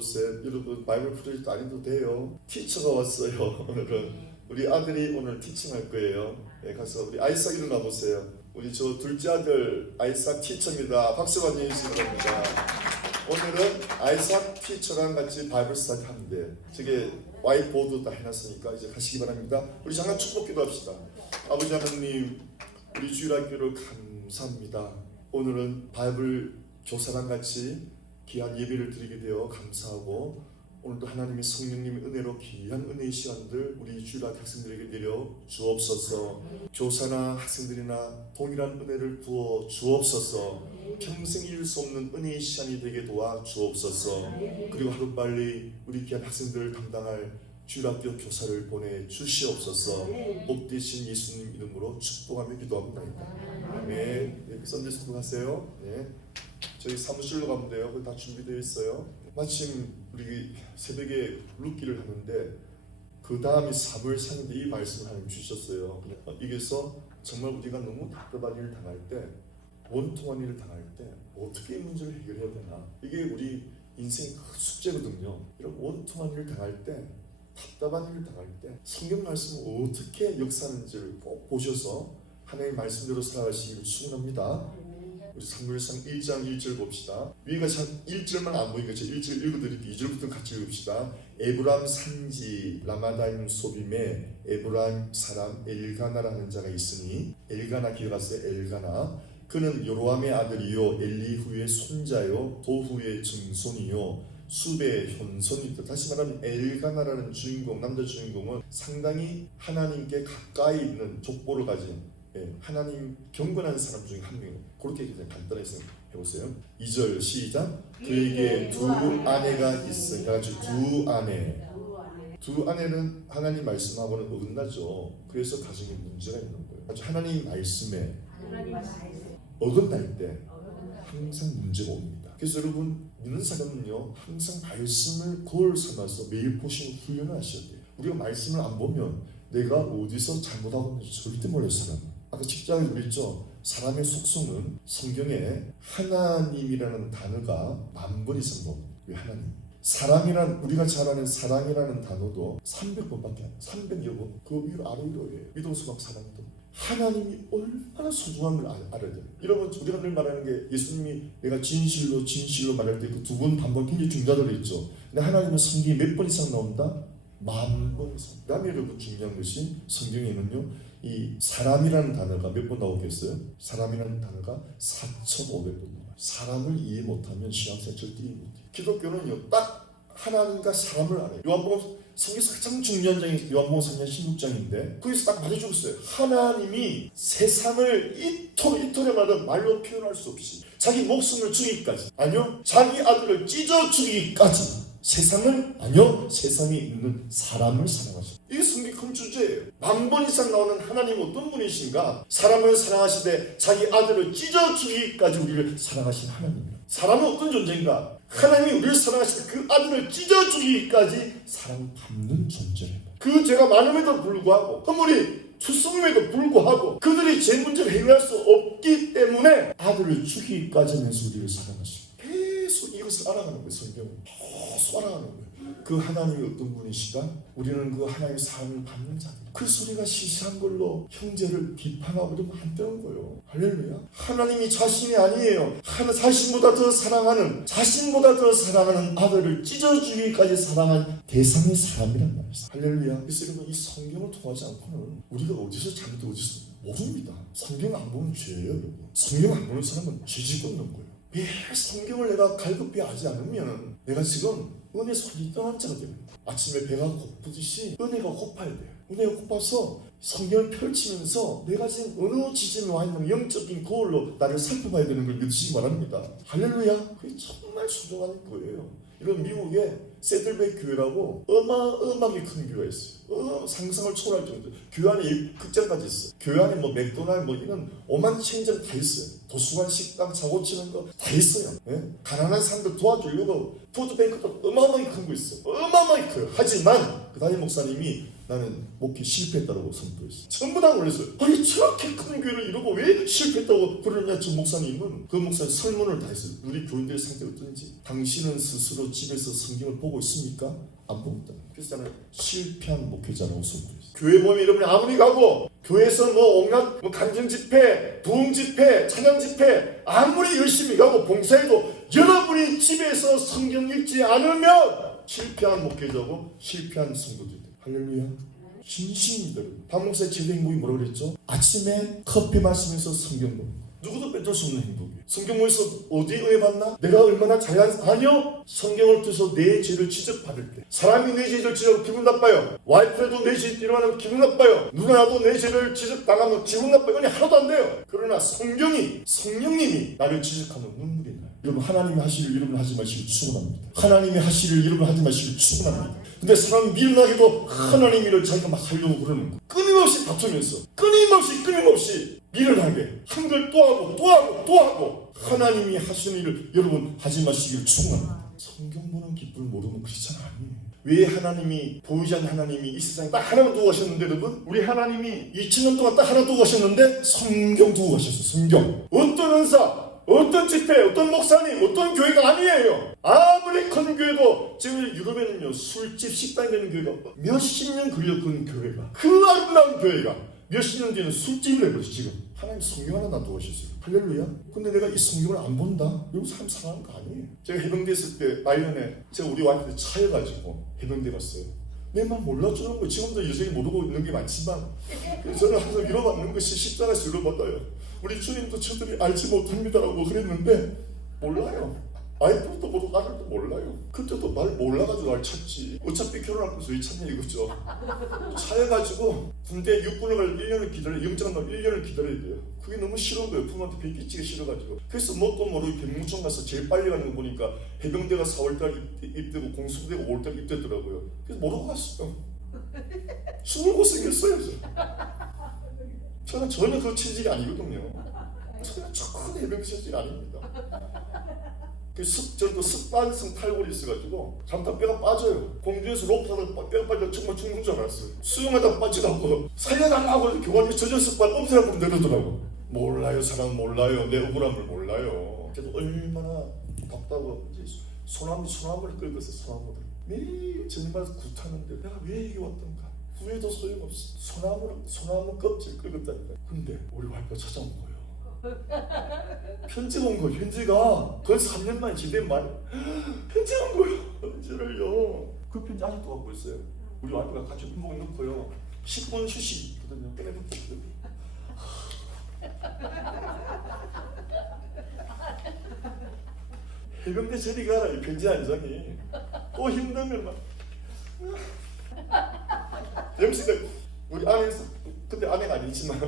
조셉, 여러분 바이블 프로젝트 안 해도 돼요. 티처가 왔어요. 오늘은 우리 아들이 오늘 티칭할 거예요. 네, 가서 우리 아이삭 일어나 보세요. 우리 저 둘째 아들 아이삭 티처입니다. 박수 많이 해주시기 바랍니다. 오늘은 아이삭 티처랑 같이 바이블 스타디 하는데 저게 와이트보드 다 해놨으니까 이제 가시기 바랍니다. 우리 잠깐 축복 기도합시다. 아버지 하나님, 우리 주일학교를 감사합니다. 오늘은 바이블 교사랑 같이 귀한 예배를 드리게 되어 감사하고, 오늘도 하나님의 성령님의 은혜로 귀한 은혜의 시간들 우리 주일학교 학생들에게 내려 주옵소서. 교사나 학생들이나 동일한 은혜를 부어 주옵소서. 평생 잃을 수 없는 은혜의 시간이 되게 도와 주옵소서. 그리고 하루빨리 우리 귀한 학생들을 담당할 주일학교 교사를 보내 주시옵소서. 복되신 예수님 이름으로 축복하며 기도합니다. 네, 썬데이스쿨 하세요. 네. 저희 사무실로 가면 돼요. 거기 다 준비되어 있어요. 마침 우리 새벽에 룻기를 하는데 그 다음이 사무엘상인데 이 말씀을 하나님 주셨어요. 여기서 정말 우리가 너무 답답한 일을 당할 때, 원통한 일을 당할 때 어떻게 이 문제를 해결해야 되나, 이게 우리 인생의 큰 숙제거든요. 이런 원통한 일을 당할 때, 답답한 일을 당할 때 성경 말씀을 어떻게 역사하는지를 꼭 보셔서 하나님의 말씀대로 살아가시기를 축원합니다. 우리 사무엘상 1장 1절 봅시다. 위가 참 1절만 안 보이니까 제가 1절 읽어드릴게요. 2절부터 같이 읽읍시다. 에브람 산지 라마다임 소빔에 에브람 사람 엘가나라는 자가 있으니, 엘가나 기억하세요. 엘가나 그는 요로암의 아들이요 엘리후의 손자요 도후의 증손이요 수베의 현손이다. 다시 말하면 엘가나라는 주인공, 남자 주인공은 상당히 하나님께 가까이 있는 족보를 가진 하나님 경건한 사람 중에 한 명이에요. 그렇게 그냥 간단하게 해보세요. 2절 시작. 그에게 두 아내가 있으니까 아주 두 아내는 하나님 말씀하고는 어긋나죠. 그래서 가정에 문제가 있는 거예요. 아주 하나님 말씀에 어긋날 때 항상 문제가 옵니다. 그래서 여러분, 믿는 사람은요 항상 말씀을 거울 삼아서 매일 보시는 훈련을 하셔야 돼요. 우리가 말씀을 안 보면 내가 어디서 잘못하고 있는지 절대 몰라요. 사람은 아까 직장에서 그랬죠. 사람의 속성은 성경에 하나님이라는 단어가 10,000번 이상 나옵니다. 왜 하나님? 사람이란, 우리가 잘 아는 사랑이라는 단어도 300번밖에 안 돼요. 300여 번. 그 위로 아래 위로예요. 믿음수박 사랑도. 하나님이 얼마나 소중한 걸 알아야 돼요. 여러분, 우리가 늘 말하는 게 예수님이 내가 진실로 말할 때 그 두 번 반번 굉장히 중요하다고 했죠. 근데 하나님은 성경이 몇 번 이상 나온다? 10,000번 이상. 그 다음에 여러분 중요한 것이 성경에는요 이 사람이라는 단어가 몇 번 나오겠어요? 사람이라는 단어가 4,500번 나와요. 사람을 이해 못하면 신앙생활 절대 이해 못해요. 기독교는요 딱 하나님과 사람을 알아요. 요한복음 성경에서 가장 중요한 장이 요한복음 3장 16장인데 거기서 딱 말해주고 있어요. 하나님이 세상을 이토리마다 말로 표현할 수 없이 자기 목숨을 주기까지, 아니요 자기 아들을 찢어 주기까지 세상에 있는 사람을 사랑하셨다. 이게 성경 큰 주제예요. 10,000번 이상 나오는 하나님 어떤 분이신가? 사람을 사랑하시되 자기 아들을 찢어 주기까지 우리를 사랑하신 하나님입니다. 사람은 어떤 존재인가? 하나님이 우리를 사랑하실 때 그 아들을 찢어 주기까지 사랑받는 존재입니다. 그 죄가 많음에도 불구하고, 허물이 투성임에도 불구하고 그들이 제 문제를 해결할 수 없기 때문에 아들을 주기까지 하면서 우리를 사랑하십니다. 계속 이것을 알아가는 거예요. 성경은 계속 알아가는 거예요. 그 하나님이 어떤 분이시다? 우리는 그 하나님의 사랑을 받는 자입니다. 그래서 우리가 시시한 걸로 형제를 비판하고 그러면 안 되는 거예요. 할렐루야. 하나님이 자신이 아니에요. 자신보다 더 사랑하는 아들을 찢어주기까지 사랑한 대상의 사람이란 말이에요. 할렐루야. 그래서 여러분, 이 성경을 통하지 않고는 우리가 어디서 잘못되고 어디서 모릅니다. 성경 안 보면 죄예요. 여러분. 성경 안 보는 사람은 죄짓고 있는 거예요. 매일 성경을 내가 갈급히 하지 않으면 내가 지금 은혜 손이 떠난 자가 됩니다. 아침에 배가 고프듯이 은혜가 고파야 돼요. 은혜가 고파서 성경을 펼치면서 내가 지금 어느 지점에 와 있는 영적인 거울로 나를 살펴봐야 되는 걸 믿으시기 바랍니다. 할렐루야. 그게 정말 소중한 거예요. 이런 미국에 세들베이 교회라고 어마어마하게 큰 교회가 있어요. 상상을 초월할 정도. 교회 안에 극장까지 있어요. 교회 안에 뭐 맥도날드 뭐 이런 오만 체인점 다 있어요. 도서관, 식당, 사고 치는 거 다 있어요. 예? 가난한 사람들 도와주려고 푸드뱅크도 어마어마하게 큰 거 있어요. 어마어마하게 커요. 하지만 그 담임 목사님이 나는 목회 실패했다고 선포했어. 전부 다 놀랐어요. 아니 저렇게 큰 교회를 이러고 왜 실패했다고 그러냐. 저 목사님은 그 목사님 설문을 다 했어요. 우리 교인들의 상태가 어떤지. 당신은 스스로 집에서 성경을 보고 있습니까? 안 보고 있다. 그래서 나는 실패한 목회자라고 선포했어요. 교회 모임에 여러분이 아무리 가고 교회에서 온갖 간증 집회, 부흥 집회, 찬양 집회 아무리 열심히 가고 봉사해도 여러분이 집에서 성경 읽지 않으면 실패한 목회자고 실패한 성도들. 할렐루야. 진심입니다. 박 목사의 최대 행복이 뭐라고 그랬죠? 아침에 커피 마시면서 성경 보는 거. 누구도 뺏을 수 없는 행복이에요. 성경 모에서 어디에 은혜 받나? 내가 얼마나 잘한 아니요. 성경을 통해서 내 죄를 지적받을 때 사람이 내 죄를 지적하면 기분 나빠요. 와이프라도 내 죄를 일어나면 기분 나빠요. 누나도 내 죄를 지적당하면 기분 나빠요. 은혜 하나도 안 돼요. 그러나 성령님이 나를 지적하면 눈물이 나요. 여러분 하나님이 하시를 여러분 하지 마시길 축원합니다. 하나님이 하시를 여러분 하지 마시길 축원합니다. 근데 사람이 미련하게도 하나님 일을 자기가 막 하려고 그러는 거예요. 끊임없이 다투면서 끊임없이 미련하게 한 걸 또 하고 하나님이 하시는 일을 여러분 하지 마시기를 축원합니다. 성경 보는 기쁨을 모르면 크리스찬 아니에요. 왜 하나님이 보이지 않는 하나님이 이 세상에 딱 하나만 두고 가셨는데 여러분 우리 하나님이 2000년 동안 딱 하나 두고 가셨는데 성경 두고 가셨어요. 성경. 어떤 은사 어떤 집회, 어떤 목사님, 어떤 교회가 아니에요. 아무리 큰 교회도 지금 유럽에는요 술집, 식당이 되는 교회가 몇십 년 걸려 그 교회가 그 아름다운 교회가 몇십 년 뒤에는 술집을 해버렸어. 지금 하나님 성경 하나 놔두고 가셨어요. 할렐루야. 근데 내가 이 성경을 안 본다? 이거 사람 상한 거 아니에요. 제가 해병대 있을 때 나이년에 제가 우리 와이프한테 차여가지고 해병대 갔어요. 내 말 몰라주는 거예요. 지금도 여전히 모르고 있는 게 많지만 저는 항상 위로받는 것이 십자가에서 위로받아요. 우리 주님도 저들이 알지 못합니다라고 그랬는데 몰라요. 와이프도 모르고 아들도 몰라요. 그때도 말 몰라가지고 날 찾지. 어차피 결혼할 거면서 왜 찾냐 이거죠. 차여가지고 군대 육군을 갈 1년을 기다려 영장 나올 1년을 기다려야 돼요. 그게 너무 싫은 거예요. 부모한테 뵙기치기 싫어가지고. 그래서 뭣도 모르고 병무청 가서 제일 빨리 가는 거 보니까 해병대가 4월달 입대고 공수부대가 5월달 입대더라고요. 그래서 모르고 갔어요. 숨을 못 생겼어요. 저는 전혀 그 체질이 아니거든요. 저는 큰 해병대 체질이 아닙니다. 저도 습관성 탈골이 있어가지고 잠깐 뼈가 빠져요. 공중에서 로프 타다가 뼈가 빠져 정말 죽는 줄 알았어요. 수영하다가 빠지라고 살려달라고 교관이 젖은 습관 없애라고 내려더라고. 몰라요. 사람은 몰라요. 내 억울함을 몰라요. 그래도 얼마나 답답하고 소나무를 끌었어. 소나무들 매일 저녁마다 굿하는데 내가 왜 이게 왔던가. 후회도 소용없어. 소나무 껍질 끌었다니까. 근데 우리 와이프가 찾아온 거예요. 편지가 온 거예요. 편지가 거의 3년 만에 지된 말 편지가 온 거예요. 편지를요. 그 편지 아직도 갖고 있어요. 우리 와이프가 같이 품목에 넣고요 10분 휴식 있거든요. 꺼내놓거든요. 해병대 저리 가라. 이 편지 한 장이 또 힘들면 막 영씨가 우리 아내에서 그때 아내가 아니지만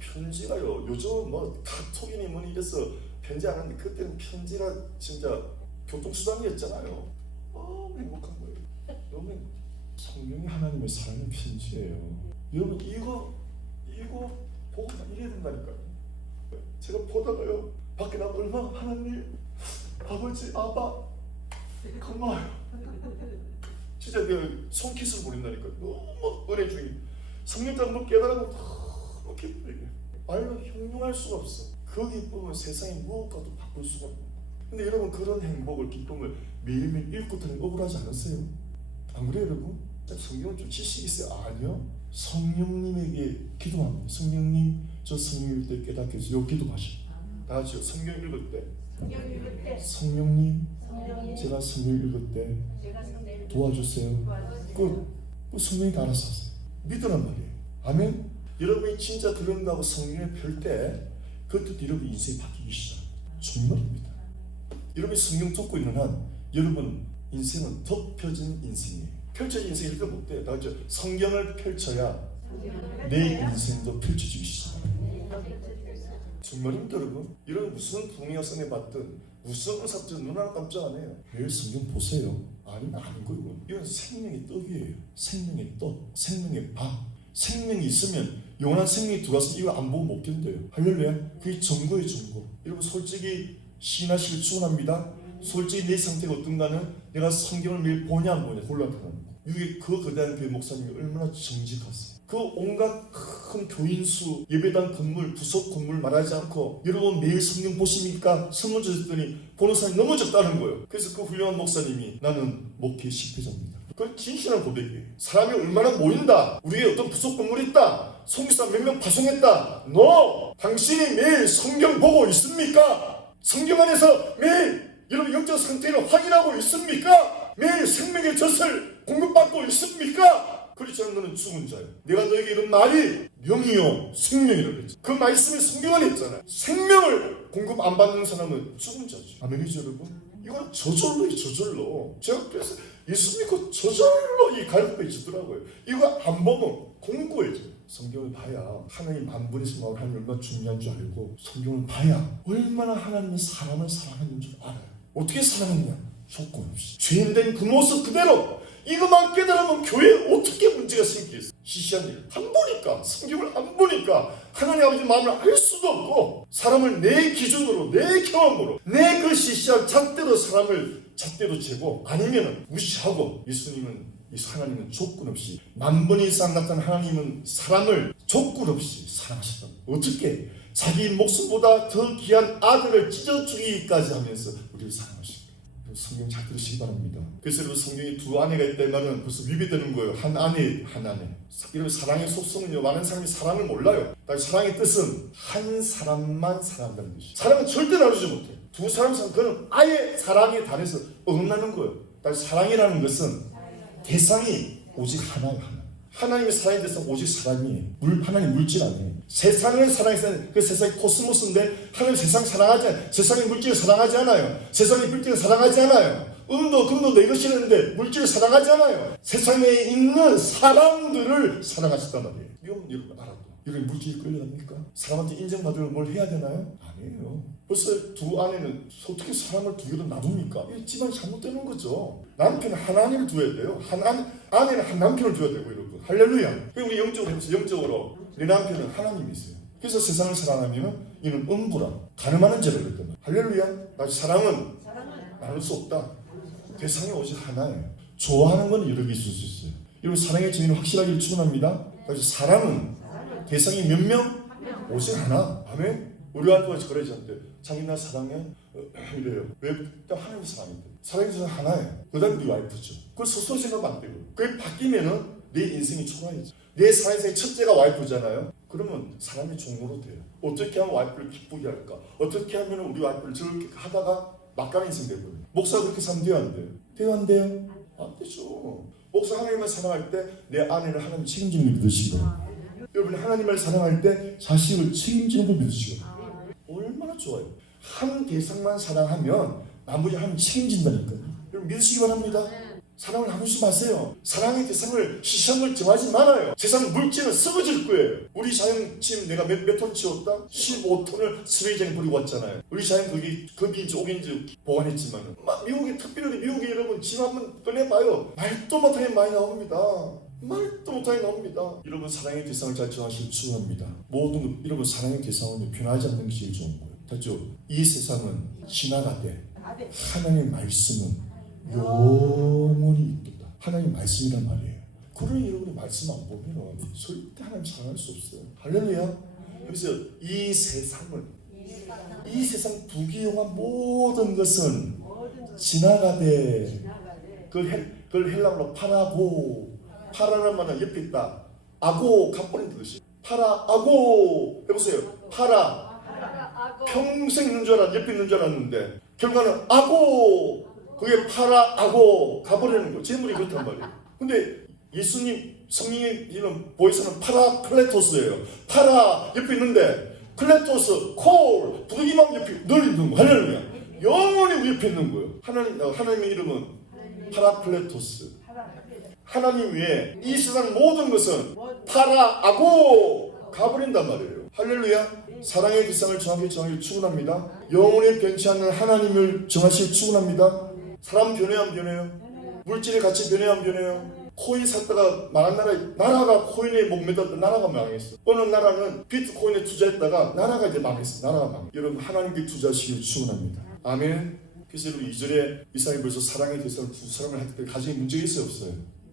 편지가요. 요즘 뭐 카톡이니 뭐니 이래서 편지 안 하는데 그때는 편지가 진짜 교통수단이었잖아요. 너무 행복한 거예요. 너무 행복해. 성경이 하나님의 사랑의 편지예요. 여러분 이거 보고 이래야 된다니까요. 제가 보다가요 밖에 나가 얼마나 하나님 아버지 아빠 고마워요. 진짜 내가 손키스를 보낸다니까요. 너무 은혜 중이 성령 따라 깨달아고 너무 기쁘게 말로 형용할 수가 없어. 그 기쁨은 세상에 무엇과도 바꿀 수가 없는 거야. 근데 여러분 그런 행복을 기쁨을 매일매일 읽고 타는 억울하지 않으세요? 안 그래요 여러분? 성경은 좀 지식이 있어요? 아니요. 성령님에게 기도합니다. 성령님 저 성령 읽을 때 깨닫게 해서 요 기도하셔. 다 같이요. 성경 읽을 때 성령님 제가 성경 읽을 때 도와주세요. 그 성령이 다 알아서 하세요. 믿으란 말이에요. 아멘. 여러분이 진짜 그런다고 성경을 펼 때 그때 여러분 인생이 바뀌기 시작합니다. 정말입니다. 여러분이 성경 듣고 있는 한 여러분 인생은 덮여진 인생이에요. 펼쳐진 인생이 이렇게 못 돼요. 다 같이 성경을 펼쳐야 내 인생도 펼쳐지기 시작합니다. 정말입니다 여러분. 여러분 무슨 부흥학생에 받든 무슨 은사든 눈 하나 깜짝 안 해요. 매일 성경 보세요. 아니면 아닌 거예요. 이건 생명의 떡이에요. 생명의 떡, 생명의 밥. 생명이 있으면 영원한 생명이 들어와서 이걸 안 보고 못 견뎌요. 할렐루야. 그게 정거예요. 정거. 여러분 솔직히 신하시길 축원합니다. 솔직히 내 상태가 어떤가는 내가 성경을 매일 보냐 안 보냐 골라보는 거. 미국의 그 거대한 교회 목사님이 얼마나 정직하세요. 그 온갖 큰 교인수, 예배당 건물, 부속 건물 말하지 않고 여러분 매일 성경 보십니까? 선물 주셨더니 보는 사람이 너무 적다는 거예요. 그래서 그 훌륭한 목사님이 나는 목회 실패자입니다. 그건 진실한 고백이에요. 사람이 얼마나 모인다. 우리의 어떤 부속 건물이 있다. 성기사 몇 명 파송했다. No! 당신이 매일 성경 보고 있습니까? 성경 안에서 매일 여러분 영적 상태를 확인하고 있습니까? 매일 생명의 젖을 공급받고 있습니까? 그렇지 않으면 너는 죽은 자야. 내가 너에게 이런 말이 영이요 생명이라고 그랬지. 그 말씀이 성경 안에 있잖아요. 생명을 공급 안 받는 사람은 죽은 자죠. 아멘이죠 여러분? 이건 저절로요 저절로. 제가 그래서 예수 믿고 저절로 이 갈급해 지더라고요. 이거 안 보면 공부해줘. 성경을 봐야 하나님 만분의 마음을 하나님 얼마나 중요한 줄 알고 성경을 봐야 얼마나 하나님이 사람을 사랑하는 줄 알아요. 어떻게 사랑했냐? 조건 없이 죄인된 그 모습 그대로. 이거만 깨달으면 교회에 어떻게 문제가 생기겠어요? 시시한 일. 안 보니까 성경을 안 보니까 하나님 아버지 마음을 알 수도 없고 사람을 내 기준으로 내 경험으로 내 그 시시한 잣대로 사람을 잣대로 재고 아니면 무시하고 예수님은 이 하나님은 조건 없이 만번 이상 나타난 하나님은 사람을 조건 없이 사랑하셨다. 어떻게? 자기 목숨보다 더 귀한 아들을 찢어 죽이기까지 하면서 우리를 사랑하셨다. 성경 잘 들으시기 바랍니다. 그래서 여러분 성경에 두 아내가 있다 말은 벌써 위배되는 거예요. 한 아내, 한 아내. 이런 사랑의 속성은요. 많은 사람이 사랑을 몰라요. 사랑의 뜻은 한 사람만 사랑한다는 것이죠. 사랑은 절대 나누지 못해. 두 사람 사랑 그건 아예 사랑에 달해서 어긋나는 거예요. 사랑이라는 것은 대상이 오직 하나예요. 하나. 하나님의 사랑의 대상 오직 사람이에요. 하나님 물질 아니에요. 세상을 사랑해서 그 세상이 코스모스인데 하나님 세상 사랑하지 않아요. 세상의 물질을 사랑하지 않아요. 세상의 물질을 사랑하지 않아요. 음도 금도 내 것이라는데 물질을 사랑하지 않아요. 세상에 있는 사람들을 사랑하셨단 말이에요. 이건 여러분 알아도 여러분 물질이 끌려갑니까? 사람한테 인정받으려면 뭘 해야 되나요? 아니에요. 벌써 두 아내는 어떻게 사람을 두 개로 나눕니까? 이 집안이 잘못되는 거죠. 남편은 한 아내를 두어야 돼요. 아내는 한 남편을 두어야 되고 이러고. 할렐루야. 우리 영적으로 해보세요. 영적으로 내 남편은 하나님이세요. 그래서 세상을 사랑하면 이는 음부라 가늠하는 죄를 했단 말이에요. 할렐루야. 사랑은 나눌 수 없다. 대상이 오직 하나예요. 좋아하는 건 여러 개 있을 수 있어요. 여러분 사랑의 정의는 확실하기를 축원합니다. 그래서 사랑은 대상이 몇 명? 오직 하나. 아멘. 우리 아빠가 그러지 않대. 자기 나 사랑해? 이래요. 왜? 하나님 사랑인데. 사랑이 하나예요. 그 다음에 우리 와이프죠. 그걸 스스로 생각하면 안 되고. 그게 바뀌면은 내 인생이 초라해져. 내 사회생의 첫째가 와이프잖아요. 그러면 사람이 종로로 돼요. 어떻게 하면 와이프를 기쁘게 할까? 어떻게 하면 우리 와이프를 저렇게 하다가 막가는 인생 되거든요. 목사가 그렇게 살면 돼요? 안 돼요? 돼요? 안 돼요? 안 되죠. 목사 하나님을 사랑할 때 내 아내를 하나님 책임지는 걸 믿으시고 여러분 하나님을 사랑할 때 자식을 책임지는 걸 믿으시고 얼마나 좋아요. 한 대상만 사랑하면 나머지 하나님 책임진다니까요. 여러분 믿으시기 바랍니다. 사랑을 나누지 마세요. 사랑의 대상을 시선을 정하지 말아요. 세상 물질은 썩어질 거예요. 우리 자연 지금 내가 몇 톤 치웠다? 15톤을 스웨이전에 버리고 왔잖아요. 우리 자연 거기 급인지 옥인지 보관했지만 미국에 특별히 미국에 여러분 짐 한번 꺼내봐요. 말도 못하게 많이 나옵니다. 말도 못하게 나옵니다. 여러분 사랑의 대상을 잘 정하시길 축원합니다. 모든 여러분 사랑의 대상은 변하지 않는 게 제일 좋은 거예요. 맞죠? 이 세상은 지나가되 하나님의 말씀은 영원히 있다. 하나님 말씀이란 말이에요. 그러니 여러분이 말씀 안 보면 절대 하나님 사랑할 수 없어요. 할렐루야. 그래서 이 세상 부귀영화 모든 것은 지나가되 그걸 헬라어로 파라고 파라는 말은 옆에 있다. 아고 갚버린 뜻이. 파라 아고 해보세요. 파라 평생 있는 줄 알았는데 옆에 있는 줄 알았는데 결과는 아고 그게 파라하고 가버리는 거. 재물이 그렇단 말이에요. 근데 예수님 성령의 이름 보혜사는 파라클레토스예요. 파라 옆에 있는데 클레토스, 콜, 부르기만 옆에 늘 있는 거. 할렐루야. 영원히 우리 옆에 있는 거예요. 하나님의 이름은 파라클레토스. 하나님 위에 이 세상 모든 것은 파라하고 가버린단 말이에요. 할렐루야. 사랑의 대상을 정하길 축원합니다. 영원히 변치 않는 하나님을 정하실 축원합니다. 사람 변해요 안 변해요? 물질의 가치 변해요 안 변해요? 코인 샀다가 망한 나라가 코인에 목매달던 나라가 망했어. 어느 나라는 비트코인에 투자했다가 나라가 이제 망했어. 나라가 망했어. 여러분 하나님께 투자하시길 축원합니다. 아멘. 그래서 여러분 2절에 이사람이 벌써 사랑의 대상을 두 사람을 할 때 가정에 문제가 있어요 없어요?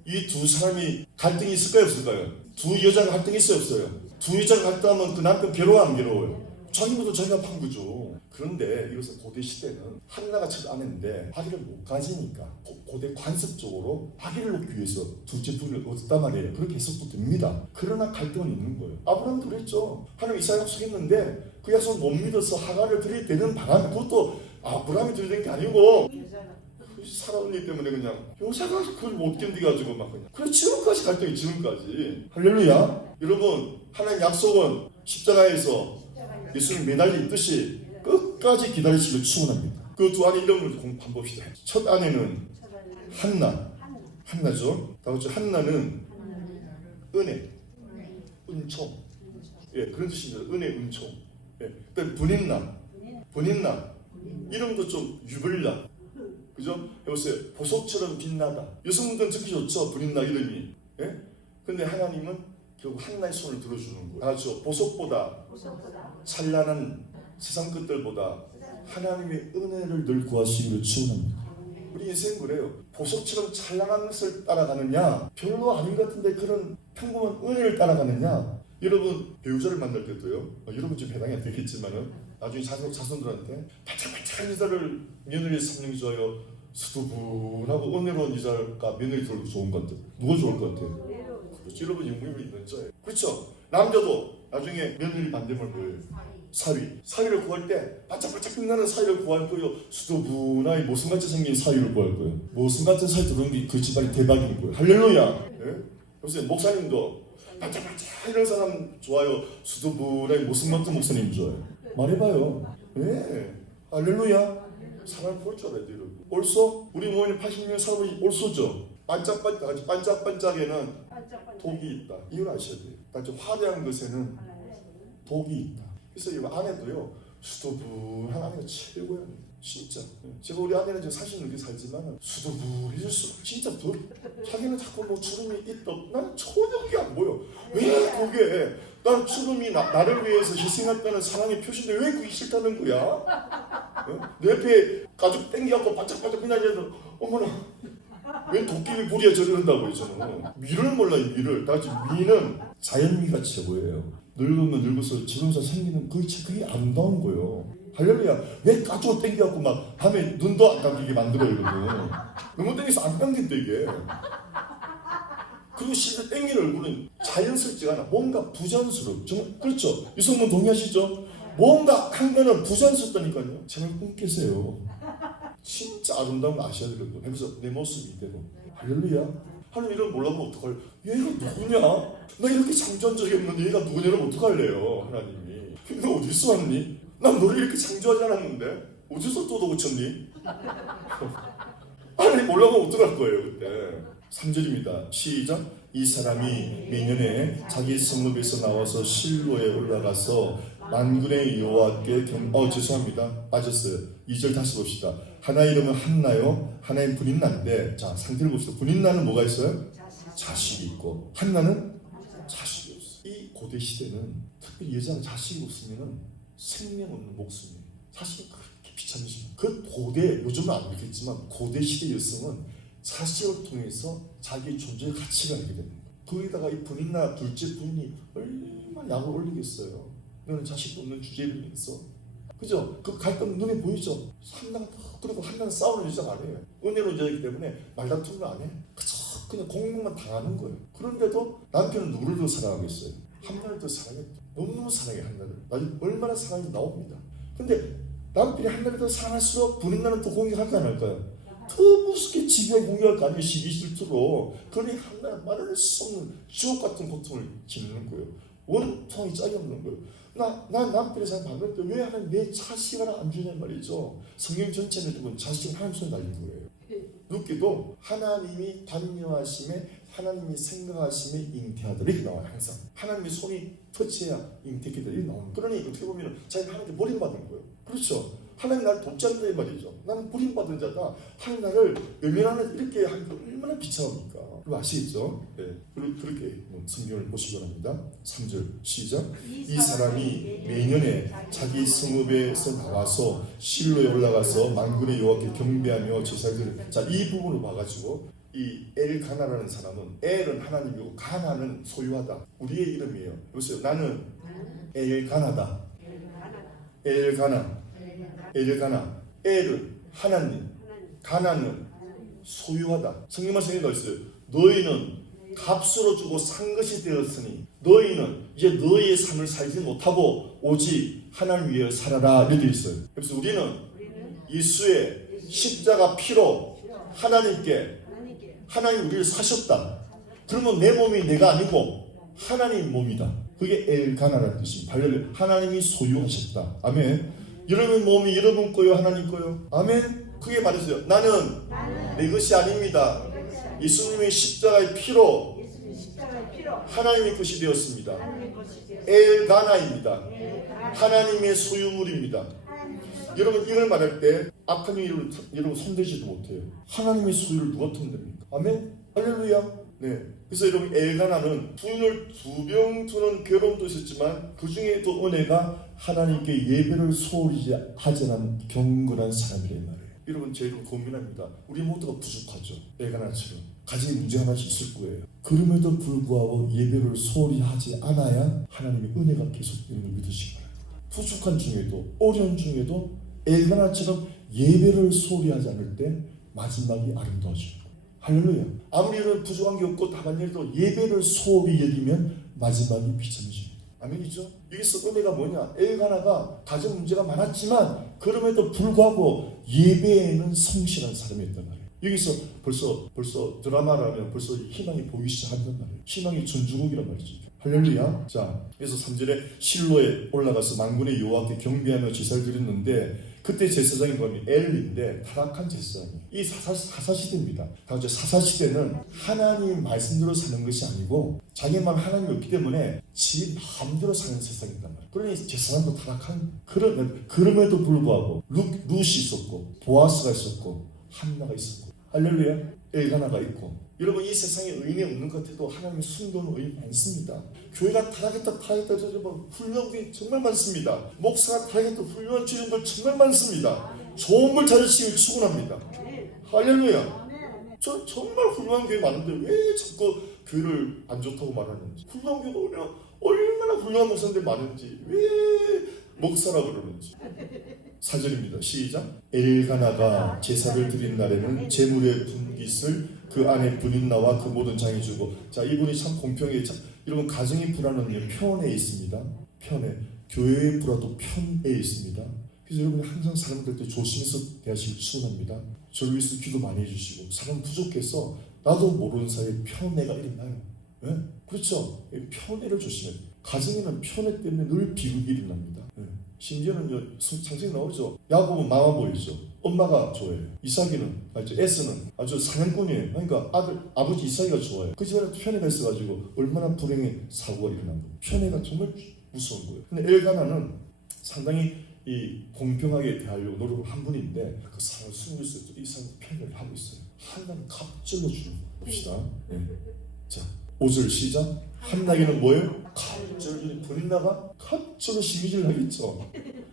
이 두 사람이 갈등이 있을까요, 없을까요? 두 여자가 갈등이 있어요, 없어요? 두 여자가 갈등하면 그 남편 괴로워, 안 괴로워요? 자기보다 자기가 판 거죠. 그런데 이것은 고대 시대는 한나가 첫 아내인데 아기를 못 가지니까 고대 관습적으로 아기를 놓기 위해서 둘째 부인을 얻었단 말이에요. 그렇게 해석도 됩니다. 그러나 갈등은 있는 거예요. 아브라함도 그랬죠. 하나님 이삭 약속했는데 그 약속을 못 믿어서 하가를 들이대는 바람에, 그것도 아브라함이 들이댄 게 아니고 사라 언니 때문에 그냥 여자가 그걸 못 견디가지고 막 그냥. 그래 지금까지 갈등이, 지금까지. 할렐루야. 여러분, 하나님 약속은 십자가에서 예수님 매달려 있듯이 끝까지 기다리시길 축원합니다. 그 두 아내 이름을 한번 봅시다. 첫 아내는 한나죠. 다 같이 한나는 은혜, 은총. 예, 그런 뜻입니다. 은혜, 은총. 예, 그다음 분인나. 이름도 좀 유별나. 그죠? 해보세요. 보석처럼 빛나다. 여성분들은 듣기 좋죠. 분인나 이름이. 예? 근데 하나님은 결국 한나의 손을 들어주는 거예요. 알죠? 보석보다 찬란한 세상 것들보다 하나님의 은혜를 늘 구하시기를 축원합니다. 우리 인생 그래요. 보석처럼 찬란한 것을 따라가느냐, 별로 아닌 것 같은데 그런 평범한 은혜를 따라가느냐. 여러분 배우자를 만날 때도요. 여러분 좀 해당이 안 되겠지만은 나중에 자손들한테 반짝반짝한 여자를 며느리 삼는 게 좋아요, 수두분하고 은혜로운 여자가 며느리 들고 좋은 것 같아요? 누가 좋을 것 같아요? 그렇죠. 여러분 영웅이 있는 자예요. 그렇죠. 남자도 나중에 며느리 반대면 뭐예요? 사위를 구할 때 반짝반짝 빛나는 사위를 구할 거예요? 수도분하게 모순같이 생긴 사위를 구할 거예요? 모순같은 사위 들어오는 게 그 집안이 대박인 거예요. 할렐루야. 예? 그래서 목사님도 반짝반짝 이런 사람 좋아요, 수도분하게 모순같은 목사님 좋아요? 말해봐요. 예. 할렐루야. 사람 볼 줄 알아야 돼요. 올소? 우리 모임 80년 사람이 올소죠. 반짝반짝에는 독이 있다. 이걸 아셔야 돼요. 아주 화려한 것에는 독이 있다. 그래서 이 아내도요, 수도분한 아내가 최고야. 진짜. 제가 우리 아내는 지금 40 넘게 살지만 수도분해질수록 진짜 더 자기는 자꾸 뭐 주름이 있다. 나는 전혀 그게 안 보여. 왜 그게? 난 주름이 나를 위해서 희생했다는 사랑의 표시인데 왜 그게 싫다는 거야? 내 옆에 가죽 땡겨갖고 반짝반짝 빛나게 해도 어머나 왜 도깨비 부리야 저런다고 저는. 미를 몰라요. 미를. 다 같이 미는 자연미가 최고예요. 늙으면 늙어서 지금서 생기는 그게 아름다운 거예요. 할렐루야. 왜 가죽을 땡겨갖고 막 밤에 눈도 안 감기게 만들어요. 이거는 너무 땡겨서 안 감긴다 이게. 그리고 실제 땡기는 얼굴은 자연스럽지가 않아. 뭔가 부자연스러워. 정말 그렇죠. 유성문 동의하시죠? 뭔가 한 거는 부자연스럽다니까요. 제발 꿈꾸세요. 진짜 아름다운 거 아셔야 되거든요. 그래서 내 모습 이대로. 할렐루야. 하나님 이런 몰라보면 어떡할? 얘가 누구냐? 나 이렇게 창조한 적이 없는데 얘가 누구냐면 어떡할래요? 하나님이. 너 어디서 왔니? 난 너를 이렇게 창조하지 않았는데 어디서 또 고쳤니? 하나님 몰라보면 어떡할 거예요 그때. 3절입니다. 시작. 이 사람이 매년에 자기 성읍에서 나와서 실로에 올라가서 만군의 여호와께 죄송합니다. 빠졌어요. 2절 다시 봅시다. 하나 이름은 한나요. 하나의 분인나인데, 자 상태를 봅시다. 분인나는 뭐가 있어요? 자식이 있고, 한나는 자식이 없어요. 이 고대 시대는 특히 여자가 자식이 없으면 생명 없는 목숨이에요. 사실 그렇게 비참한 시대. 그 고대, 요즘은 안 그렇겠지만 고대 시대 여성은 자식을 통해서 자기의 존재의 가치가 알게 되는 거예요. 거기다가 이 분인나 둘째 부인이 얼마나 약을 올리겠어요. 너는 자식도 없는 주제를 위해서. 그죠? 그 갈등 눈에 보이죠? 그리고 한나는 싸우는 여자가 아니에요. 은혜로운 여자이기 때문에 말다툼을 안 해. 그냥 공격만 당하는 거예요. 그런데도 남편은 누구를 더 사랑하겠어요? 한나를 더 사랑했죠. 너무너무 사랑해 한나를. 나중에 얼마나 사랑이 나옵니다. 근데 남편이 한나를 더 사랑할수록 분인나는 더 공격할까 안 할까요? 더 무섭게 지구에 공격할 거 아니에요. 시기 질투로. 그러니 한나는 말할 수 없는 지옥 같은 고통을 짓는 거예요. 원통이 짝이 없는 거예요. 나 남편의 사람 봤는데 왜 하나님 내 자식을 안 주냐 말이죠. 성경 전체는 여러분 자식은 하나님 손에 달린 거예요. 눕기도 하나님이 관여하심에 하나님이 생각하심에 잉태하더라 이렇게 나와요. 항상 하나님의 손이 터치해야 잉태기들이 나오는 거예요. 그러니 어떻게 보면 자기는 하나님께 버림받은 거예요. 그렇죠. 하나님 나를 돕지 않는다 이 말이죠. 나는 버림받은 자다. 하나님 나를 외면하는 이렇게 하는 게 얼마나 비참합니까? 그거 아시겠죠? 네. 그렇게 성경을 보시기 바랍니다. 3절 시작. 이 사람이 매년에 자기 성읍에서 나와서 실로에 올라가서 만군의 여호와께 경배하며 제사를. 자, 이 부분을 봐가지고 이 엘가나라는 사람은 엘은 하나님이고 가나는 소유하다. 우리의 이름이에요. 보세요. 나는 엘가나다. 엘가나. 엘가나. 엘은 하나님, 가나는 소유하다. 성경 말씀에 더 있어요. 너희는 값으로 주고 산 것이 되었으니 너희는 이제 너희의 삶을 살지 못하고 오직 하나님 위해 살아라. 이렇게 있어요. 그래서 우리는 예수의 십자가 피로 하나님께 하나님 우리를 사셨다. 그러면 내 몸이 내가 아니고 하나님 몸이다. 그게 엘가나라는 뜻입니다. 할렐루야. 하나님이 소유하셨다. 아멘. 여러분 몸이 여러분 거요, 하나님 거요. 아멘. 그게 말했어요. 나는 내 것이 아닙니다. 예수님의 십자가의 피로 하나님의 것이 되었습니다. 엘가나입니다. 하나님의 소유물입니다. 여러분 이걸 말할 때 악한 여러분 손대지도 못해요. 하나님의 소유를 누가 턴답니까? 아멘. 할렐루야. 네. 그래서 여러분 엘가나는 분을 2병 두는 괴로움도 있었지만 그 중에 또 은혜가 하나님께 예배를 소홀히 하지 않은 경건한 사람이란 말이에요. 여러분 제일 고민합니다. 우리 모두가 부족하죠. 엘가나처럼 가진 문제 하나씩 있을 거예요. 그럼에도 불구하고 예배를 소홀히 하지 않아야 하나님의 은혜가 계속되는 걸 믿으시기 바랍니다. 부족한 중에도 어려운 중에도 엘가나처럼 예배를 소홀히 하지 않을 때 마지막이 아름다워져요. 할렐루야. 아무리 이런 부족한 게 없고 다만 일도 예배를 소홀히 여기면 마지막이 비참해집니다. 아멘이죠? 여기서 은혜가 뭐냐? 엘가나가 가정 문제가 많았지만 그럼에도 불구하고 예배에는 성실한 사람이었단 말이에요. 여기서 벌써 드라마라면 벌써 희망이 보이기 시작한단 말이에요. 희망의 전주곡이란 말이죠. 할렐루야. 자, 그래서 3절에 실로에 올라가서 만군의 여호와께 경배하며 제사를 드렸는데 그때 제사장이 뭐냐면 엘인데 타락한 제사장이 이 사사시대입니다. 다음 사사시대는 하나님 말씀대로 사는 것이 아니고 자기만 하나님이 없기 때문에 지 마음대로 사는 세상이란 말이에요. 그러니 제사장도 타락한 그럼에도 불구하고 룻이 있었고 보아스가 있었고 한나가 있었고 할렐루야. 엘가나가 있고 여러분 이 세상에 의인이 없는 것 같아도 하나님의 숨겨놓은 의인 많습니다. 교회가 타락했다 훌륭한 정말 많습니다. 목사가 타락했다 훌륭한 주님들 정말 많습니다. 좋은 걸 찾으시길 축원합니다. 할렐루야. 저 정말 훌륭한 교회 많은데 왜 자꾸 교회를 안 좋다고 말하는지, 훌륭한 교회가 얼마나 훌륭한 목사님들 많은지 왜 목사라고 그러는지. 4절입니다. 시작. 엘가나가 제사를 드린 날에는 제물의 분깃을 그 안에 분인나와 그 모든 장이 주고. 자, 이분이 참 공평해. 여러분 가정의 불화는 편에 있습니다. 편에. 교회의 불화도 편에 있습니다. 그래서 여러분 항상 사람들한테 조심해서 대하시길 추천합니다. 저를 위해서 기도 많이 해주시고 사람 부족해서 나도 모르는 사이에 편애가 일어나요. 네? 그렇죠? 편애를 조심해야 돼요. 가정에는 편애 때문에 늘 비극이 일어납니다. 네. 심지어는 창세기 나오죠. 야곱은 마마 보이죠. 엄마가 좋아해요. 이삭이는 에서는 아주 사냥꾼이에요. 그러니까 아버지 이삭이가 좋아해요. 그 집안에 편애가 있어가지고 얼마나 불행의 사고가 일어난 거예요. 편애가 정말 무서운 거예요. 근데 엘가나는 상당히 이 공평하게 대하려고 노력을 한 분인데 그 사람을 숨길 수 있도록 이 사람이 편애를 하고 있어요. 한나는 갑절로 주는 거 봅시다. 네. 자, 5절 시작. 한나에게는 뭐예요? 갑절. 본인나가 갑절로 시기질 하겠죠.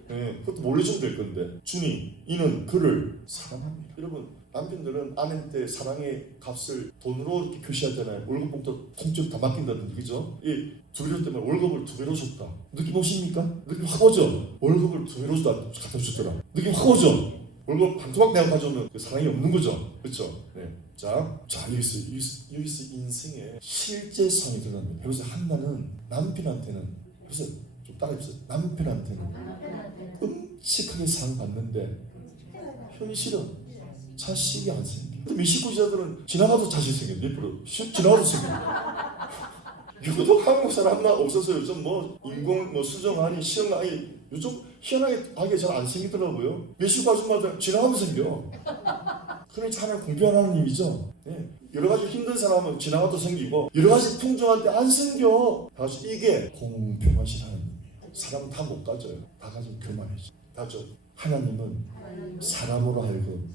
네, 그것도 몰래주면 될 건데 주님 이는 그를 사랑합니다. 여러분 남편들은 아내한테 사랑의 값을 돈으로 이렇게 표시하잖아요. 월급 봉투 통째로 다 맡긴다든지 그죠? 이 두배로 때문에 월급을 2배로 줬다. 느낌 오십니까? 느낌 확 오죠? 월급을 2배로 갖다 줬더라. 느낌 확 오죠? 월급 반 토막 내가 가져오면 그 사랑이 없는 거죠. 그렇죠? 네. 자 여기서 인생의 실제성이 드러납니다. 여기서 한나는 남편한테는 그래서 좀 따라해보세요. 남편한테는 끔찍하게 사랑받는데 현실은 자식이 안 생겨. 근데 미식구자들은 지나가도 자식 생겨. 몇 프로? 지나가도 생겨. 유독 한국 사람만 없어서 요즘 인공 수정하니 시험하니 요즘 희한하게 잘 안 생기더라고요. 미식구 아줌마들 지나가도 생겨. 그러니까 하나님 공평한 하나님이죠. 네. 여러 가지 힘든 사람은 지나가도 생기고 여러 가지 풍성할 때 안 생겨. 다시 이게 공평하신 하나님이에요. 사람은 다 못 가져요. 다 가지면 교만해져. 다죠. 하나님은 사람으로 하여금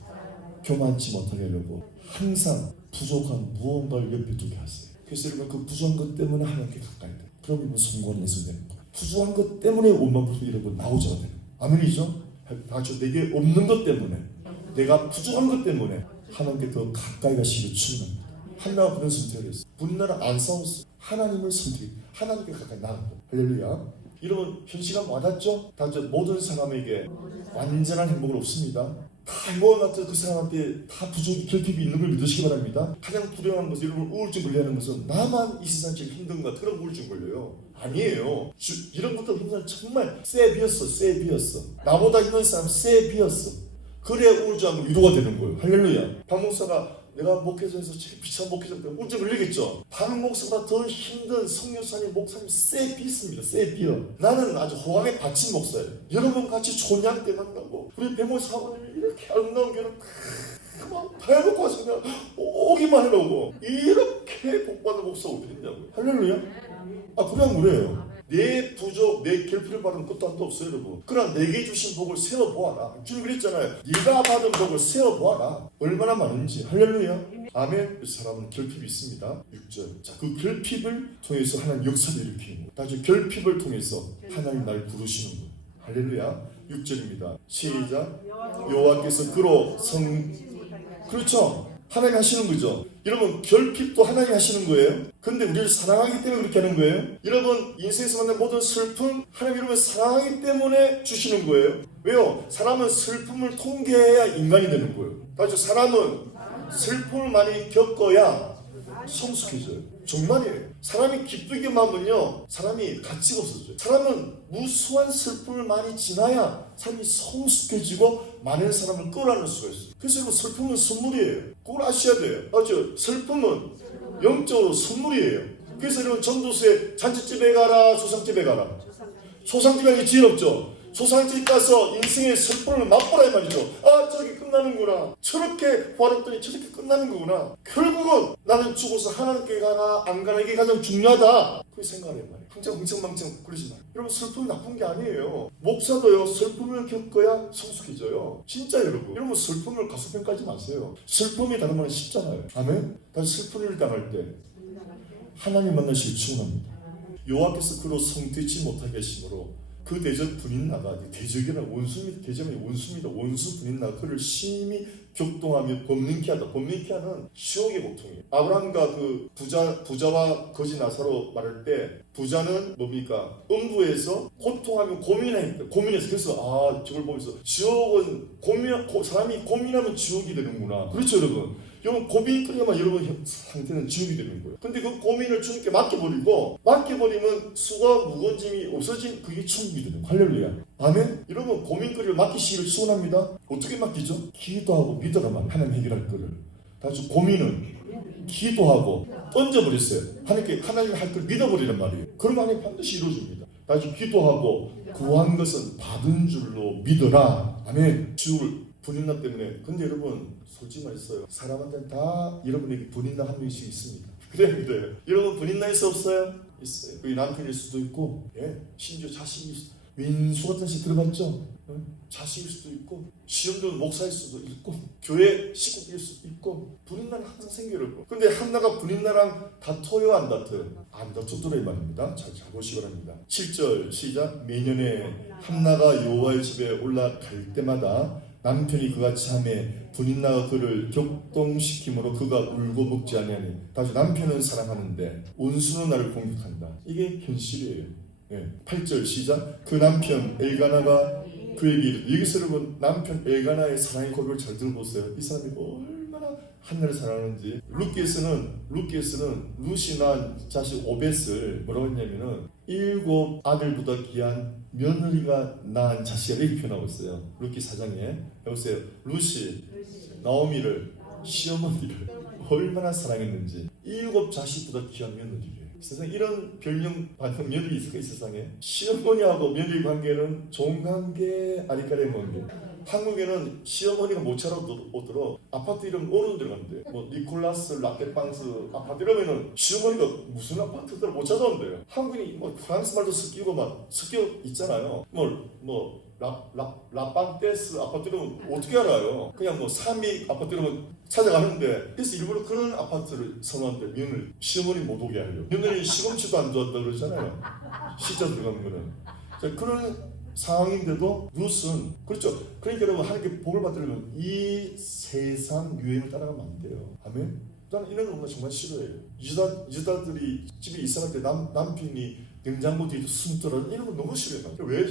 교만치 못하게 하려고 항상 부족한 무언가를 옆에 두게 하세요. 그래서 여러분 그 부족한 것 때문에 하나님께 가까이 돼요. 그럼 여러분 성공을 예술되는 거예요. 부족한 것 때문에 원만 부족 여러분 나오자가 돼요. 아멘이죠? 다죠. 내게 없는 것 때문에 내가 부족한 것 때문에 하나님께 더 가까이 가시기를 축원합니다. 한나가 그런 선택을 했어요. 분나라 안 싸웠어. 하나님을 선택. 하나님께 가까이 나갔고. 할렐루야. 여러분 현실감 와닿죠? 다 모든 사람에게 완전한 행복은 없습니다. 다 행복한 그 사람한테 다 부족이 결핍이 있는 걸 믿으시기 바랍니다. 가장 불행한 것은 여러분 우울증 걸리는 것은 나만 이 세상 제일 힘든 것 그런 우울증 걸려요. 아니에요. 이런 것도 힘든 정말 쎄비였어. 나보다 힘든 사람 쎄비였어. 그래야 우울증하고 위로가 되는 거예요. 할렐루야. 박 목사가 내가 목회자에서 제일 비싼 목회자인데 우울증 걸리겠죠. 박 목사보다 더 힘든 성교사님 목사님 쎄비있습니다. 쎄비요. 나는 아주 호강에 바친 목사예요. 여러분 같이 존양 때 만나고 우리 배모 사모님이 이렇게 아름다운 교회를 막 발놓고 와서 그냥 오기만 해놓고 이렇게 복받은 목사 어디 있냐고요. 할렐루야. 그냥 그래요. 내 부족, 내 결핍을 받은 것도 한도 없어요, 여러분. 그러나 내게 주신 복을 세어보아라. 주님 그랬잖아요. 네가 받은 복을 세어보아라. 얼마나 많은지. 할렐루야. 아멘. 이 사람은 결핍이 있습니다. 6절. 자, 그 결핍을 통해서 하나님 역사를 일으키는 거예요. 다시 결핍을 통해서 하나님 날 부르시는 거예요. 할렐루야. 6절입니다. 시작. 여호와께서 그로 그렇죠. 하나님 하시는 거죠. 여러분 결핍도 하나님 하시는 거예요. 근데 우리를 사랑하기 때문에 그렇게 하는 거예요. 여러분 인생에서 만난 모든 슬픔 하나님 여러분 사랑하기 때문에 주시는 거예요. 왜요? 사람은 슬픔을 통계해야 인간이 되는 거예요. 다시 사람은 슬픔을 많이 겪어야 성숙해져요. 정말이에요. 사람이 기쁘기만 하면요 사람이 가치가 없어져요. 사람은 무수한 슬픔을 많이 지나야 사람이 성숙해지고 많은 사람을 끌어안을 수가 있어요. 그래서 여러분 슬픔은 선물이에요. 그걸 아셔야 돼요. 맞죠? 슬픔은 영적으로 선물이에요. 그래서 여러분 전도서에 잔치집에 가라 조상집에 가라. 조상집에 가기 지혜롭죠. 조상집 가서 인생의 슬픔을 맛보라 이 말이죠. 저렇게 끝나는구나. 저렇게 화났더니 저렇게 끝나는 거구나. 결국은 나는 죽어서 하나님께 가나 안 가나 이게 가장 중요하다. 그렇게 생각해요. 항상 흥청망청 그러지 마요. 여러분 슬픔이 나쁜 게 아니에요. 목사도요 슬픔을 겪어야 성숙해져요. 진짜 여러분 슬픔을 가소평가하지 마세요. 슬픔이 당하면 쉽잖아요. 아멘. 다시 슬픈 일을 당할 때 하나님 만나시기 축원합니다. 여호와께서 그로 성되지 못하게 하심으로 그 대적 분인나가 대적이란 원수입니다. 대적이 원수입니다. 원수 분인나가 그를 심히 격동하며 범민케 하다. 범민케 하는 지옥의 고통이에요. 아브라함과 그 부자와 거지 나사로 말할 때 부자는 뭡니까? 음부에서 고통하며 고민했다. 고민해서 그래서 저걸 보면서 지옥은 사람이 고민하면 지옥이 되는구나. 그렇죠 여러분? 여러분 고민이 끊이면 여러분 상태는 지옥이 되는 거예요. 근데 그 고민을 주님께 맡겨버리면 수가 무거운 짐이 없어진 그게 천국이 되는 거예요. 할렐루야. 아멘. 여러분 고민거리를 맡기시기를 축원합니다. 어떻게 맡기죠? 기도하고 믿어라만 하나님 해결할 거를. 다시 고민은 기도하고 던져버렸어요. 하나님 할 걸 믿어버리란 말이에요. 그럼 하나님 반드시 이루어집니다. 다시 기도하고 구한 것은 받은 줄로 믿어라. 아멘. 지옥을 분인나 때문에. 근데 여러분 솔직히 말했어요. 사람한테는 다 여러분에게 분인나 한 명씩 있습니다. 그래. 여러분 분인나 있어 없어요? 있어요. 그게 남편일 수도 있고 심지어 자식일 수도 있고 민수 같은 시 들어봤죠? 자식일 수도 있고 시험도 목사일 수도 있고 교회 식구일 수도 있고 분인나는 항상 생겨요. 근데 한나가 분인나랑 다퉈요 안 다퉈요? 안 다투더라 이 말입니다. 잘 보시기 바랍니다. 7절 시작. 매년에 한나가 여호와의 집에 올라갈 때마다 남편이 그같이 하매 분인나가 그를 격동시키므로 그가 울고 먹지 아니하니. 다시 남편은 사랑하는데 원수는 나를 공격한다. 이게 현실이에요. 8절 시작. 그 남편 엘가나가 그에게 이르되 여기서 여러분 남편 엘가나의 사랑의 고백을 잘 들어보세요. 이 사람이 얼마나 한나를 사랑하는지. 루키에서는 루시 낳은 자식 오벳을 뭐라고 했냐면은 7 아들보다 귀한 며느리가 낳은 자식을 이렇게 표현하고 있어요. 루키 4장에 여보세요. 루시 나오미를 시어머니를 얼마나 사랑했는지. 7 자식보다 귀한 며느리를. 세상에 이런 별명 받는 며느리 있을까 이 세상에? 시어머니하고 며느리 관계는 좋은 관계 아니까의 관계. 한국에는 시어머니가 모차로 오도록 아파트 이름 어른 들어가는데 뭐 니콜라스 라켓방스 아파트 이러면은 시어머니가 무슨 아파트들 못 찾아온대요. 한국인이 뭐 프랑스 말도 섞이고 막 섞여 있잖아요. 라빵테스 아파트 이러면 어떻게 알아요? 그냥 뭐 삼익 아파트 이러면 찾아가는데 그래서 일부러 그런 아파트를 선호한대. 며느리 시어머니 못 오게 하려고. 며느리 시금치도 안 좋았다 그러잖아요. 시자 들어가는 거는. 자, 그런 상황인데도 룻은 그렇죠. 그러니까 여러분 하나님께 복을 받으려면 이 세상 유행을 따라가면 안 돼요. 아멘. 나는 이런 거 정말 싫어해요. 이주다들이 집에 이사 갈 때 남편이 냉장고 뒤에 숨더라 이런 거 너무 싫어요. 왜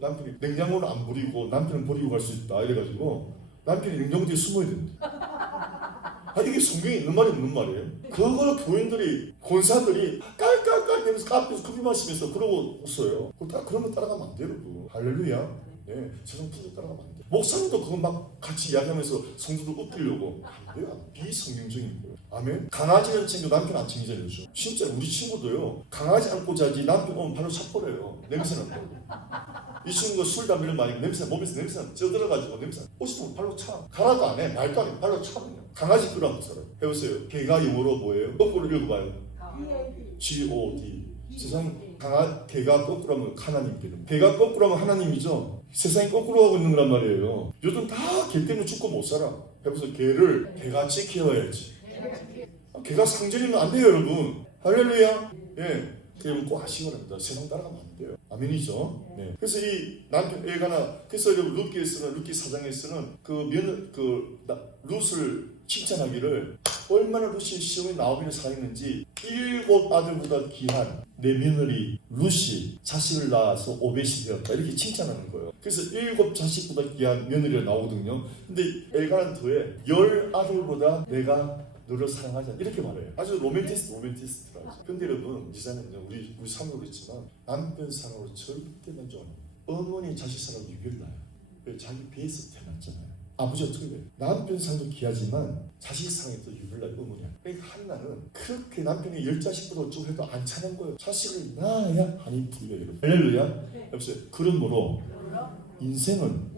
남편이 냉장고를 안 버리고 남편은 버리고 갈 수 있다 이래가지고 남편이 냉장고 뒤에 숨어야 된다. 이게 성경에 있는 말이 없는 말이에요. 그걸 교인들이 권사들이 깔깔깔 대면서 카페에서 커피 마시면서 그러고 웃어요. 그런 거 따라가면 안 돼요. 여러분. 할렐루야. 네, 세상 풍경 따라가면 안 돼요. 목사님도 그거 막 같이 이야기하면서 성도들 웃기려고 안 돼요. 비성경적인 거예요. 아멘. 강아지는 챙겨 남편 안 챙기잖아요. 진짜 우리 친구도요. 강아지 안고 자지 남편 오면 바로 차버려요. 냄새 난다고. 이 친구가 술 담배를 많이 몸에서 냄새 쪄들어가지고 냄새 옷이 발로 차. 가라도 안 해. 말도 안 해. 발로 차. 강아지 끌어안고 살아요. 해보세요. 개가 영어로 뭐예요? 거꾸로 읽어봐요. G-O-D. 세상 개가 거꾸로 하면 하나님께는. 개가 거꾸로 하면 하나님이죠. 세상이 거꾸로 하고 있는 거란 말이에요. 요즘 다 개 때문에 죽고 못 살아. 해보세요. 개를 개같이 키워야지. 개가 상전이면 안 돼요, 여러분. 할렐루야. 예. 그러면 꼭 아시기 바랍니다. 세상 따라가면 안 돼요. 아멘이죠. 네. 그래서 이 남편 엘가나 그래서 룻기에서는 룻기 4장에서는 룻을 칭찬하기를 얼마나 룻이 시험에 나오기를 사했는지 7 아들보다 귀한 내 며느리 룻이 자식을 낳아서 오벳이 되었다 이렇게 칭찬하는 거예요. 그래서 7 자식보다 귀한 며느리가 나오거든요. 근데 엘가나는 더해 10 아들보다 내가 너를 사랑하자 이렇게 말해요. 아주 로맨티스트라고. 근데 여러분 이제는 우리 사모도 있지만 남편 사랑으로 절대 만족 안 해요. 어머니 자식 사랑으로 유별나요. 왜? 자기 배에서 태어났잖아요. 아버지 어떻게 돼요? 남편 사랑도 귀하지만 자식 사랑에 또 유별나요. 어머니야. 그러니까 한나는 그렇게 남편이 10자식보다 어쩌고 해도 안 차는 거예요. 자식을 낳아야 한이 풀려요. 여러분. 할렐루야. 여보세요. 그러므로 인생은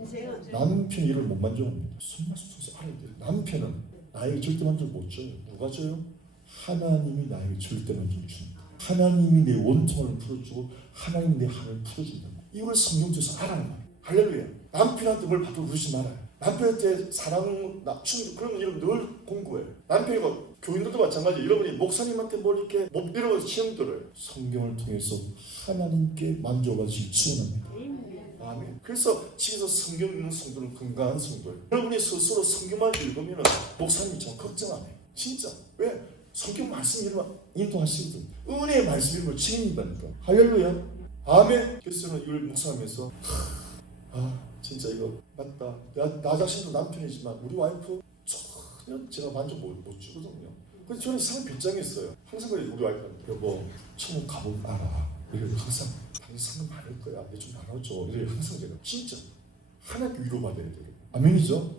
남편이 이를 못 만족합니다. 숨마셔서 알아야 돼요. 남편은 나에게 절대 만족 못 줘요. 누가 줘요? 하나님이 나에게 절대 만족을 줍니다. 하나님이 내 원통을 풀어주고 하나님이 내 한을 풀어준다. 이걸 성경에서 알아야 해요. 할렐루야. 남편한테 뭘 받고 그러지 말아요. 남편한테 사랑, 충족 그런 거 이런 늘 공부해요. 남편이 교인들도 마찬가지. 여러분이 목사님한테 뭘 이렇게 못 이런 시험 들어요. 성경을 통해서 하나님께 만족하시기 축원합니다. 아멘. 그래서 집에서 성경 읽는 성도는 건강한 성도예요. 여러분이 스스로 성경만 읽으면 목사님이 좀 걱정 안 해요. 진짜. 왜? 성경 말씀 읽으면 인도하시거든. 은혜의 말씀 읽으면 책임진다니까. 할렐루야. 아멘. 그래서 저는 이걸 묵상하면서 진짜 이거 맞다. 나 자신도 남편이지만 우리 와이프 전혀 제가 만족 못 주거든요. 그래서 저는 이상한 배짱했어요. 항상 그래 우리 와이프한테 여보 천국 가보면 알아. 그래서 항상 상금 많을 거야. 내 좀 나눠줘. 이래 항상 제가 진짜 하나님께 위로받아야 돼요. 아멘이죠?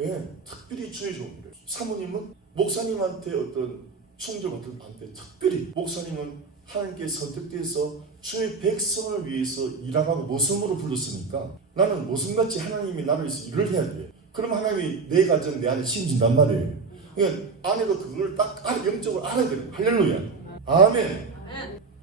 예, 특별히 주의 좋은 거예요. 사모님은 목사님한테 어떤 충돌받을 반대. 특별히 목사님은 하나님께 선택돼서 주의 백성을 위해서 일하라고 모성으로 불렀으니까 나는 모성같이 하나님이 나를 위해서 일을 해야 돼. 그럼 하나님이 내 가정 내 안에 심어준단 말이에요. 그러니까 아내도 그걸 딱 영적으로 알아야 돼요. 할렐루야. 아멘.